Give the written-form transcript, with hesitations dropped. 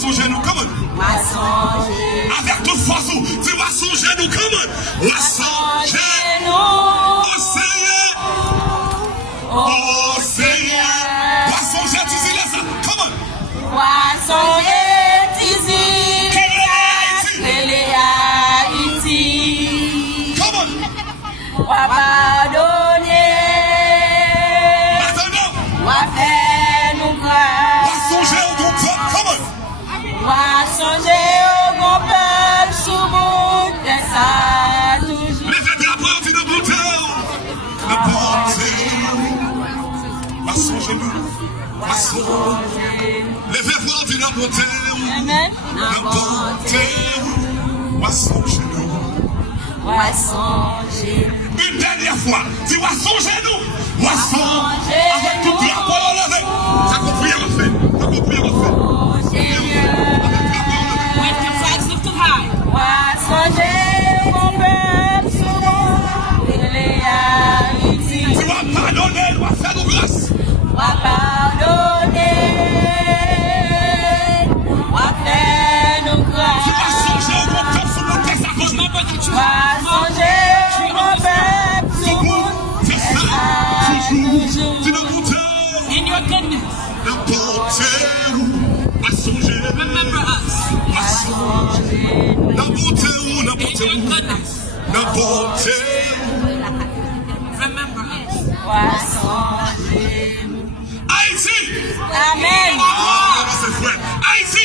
son genou, comment? Avec toute force, tu vas son genou, comment? Son genou, oh Seigneur, oh Seigneur, son genou, tu dis ça, comment? Son genou, Haïti, comment? Pardonner, faire nous grâce. Songer au bon peuple, comment? Songer au bon peuple, sous bout de ça, toujours. Levez la porte de bon Dieu. La porte. Songer nous. Levez la porte de bon Dieu. Amen. La porte. Songer nous. Une dernière fois, tu vas songer nous. Avec tout la parole levé. Ça compris à fait. Ça compris à fait. With your flags lifted high. Tu vas pardonner, tu vas faire nous grâce. Tu vas songer au bon peuple sous le test à cause. Tu ne goûtes In your goodness, la porte. Va songer. remember us. La beauté, In your goodness, n'importe remember us. Haïti. Amen. Ah, c'est vrai. Haïti.